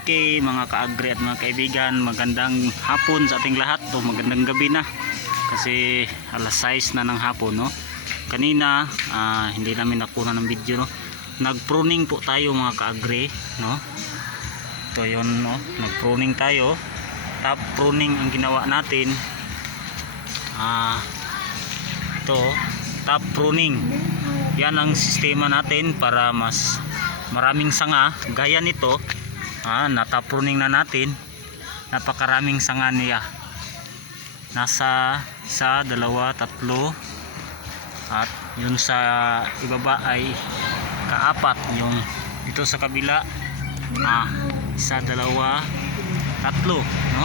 Okay mga ka-agri at mga kaibigan, magandang hapon sa ating lahat o magandang gabi na kasi alas 6 na ng hapon, no? Kanina hindi namin nakuha ng video, no? Nag-pruning po tayo mga ka-agri, no? Ito yun, no? Nag-pruning tayo. Top pruning ang ginawa natin. Ito, top pruning. Yan ang sistema natin para mas maraming sanga gaya nito. Natapruning na natin, napakaraming sanga niya, nasa isa, dalawa, tatlo, at yun sa ibaba ay kaapat. Yung dito sa kabila isa, dalawa, tatlo, no?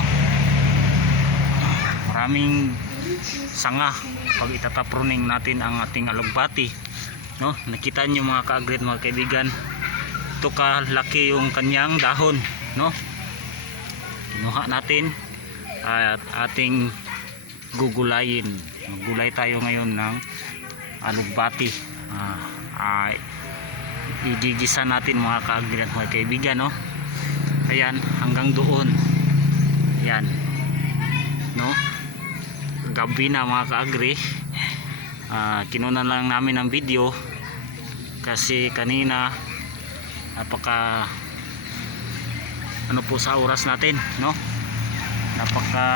Maraming sanga pag itatapruning natin ang ating alugbati, no? Nakita nyo mga ka-agri, mga kaibigan, ito kalaki yung kanyang dahon, no? Kinuha natin at ating gugulayin. Maggulay tayo ngayon ng alugbati. Igigisa natin mga ka-agri at mga kaibigan, no? Ayan, hanggang doon. Ayan, no? Gabi na mga ka-agri. Kinunan lang namin ng video kasi kanina napaka ano po sa oras natin, no? Napaka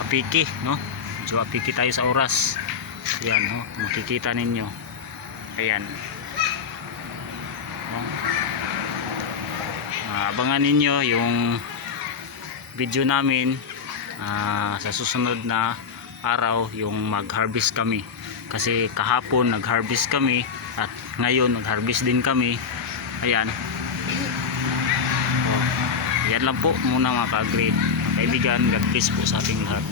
apiki, no? So apiki tayo sa oras. Ayan, no? Makikita ninyo. Ayan, no? Abangan ninyo yung video namin sa susunod na araw, yung mag-harvest kami. Kasi kahapon nag-harvest kami at ngayon nag-harvest din kami. Ayan. Yan lang po muna mga ka-agri. Mga kaibigan, God bless po sa ating lahat.